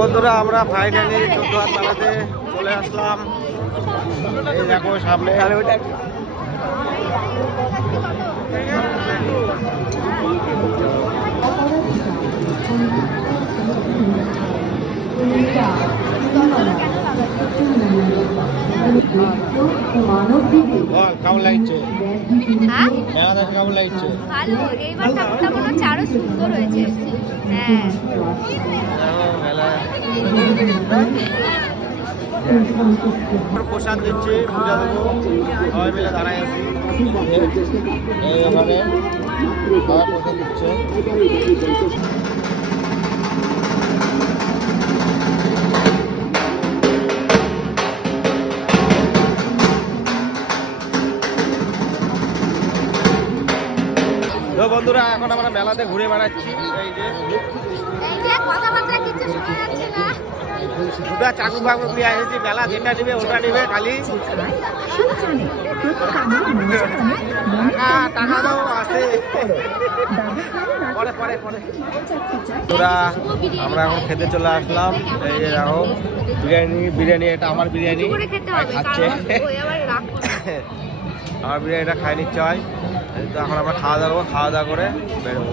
বন্ধুরা আমরা ফাইনালি 14 হাত মেলাতে চলে আসলাম। এই দেখো সামনে কেমন লাগছে? মেলাটা কেমন লাগছে? ভালো, এইবার ঠাকুরটা মনে হচ্ছে আরো সুন্দর হয়েছে। হ্যাঁ প্রসাদ দিচ্ছে, পূজা দেবো, সবাই মিলে দাঁড়ায় আছি। এইভাবে প্রসাদ দিচ্ছে। তো বন্ধুরা এখন আমরা মেলাতে ঘুরে বেড়াচ্ছি। এই যে কথাবার্তা কিছু শোনা যাচ্ছে না। দুটা চাকু বাকু নিয়ে এসেছি, মেলা যেটা নিবে ওটা নিবে, খালি টাকা দাও আছে। পরে পরে পরে তোরা আমরা এখন খেতে চলে আসলাম। এই যে দেখো বিরিয়ানি, এটা আমার বিরিয়ানি খাচ্ছে। আমার বিরিয়ানিটা খাই নিচ্ছে হয়। তো এখন আমরা খাওয়া দাওয়া করে বেরোবো।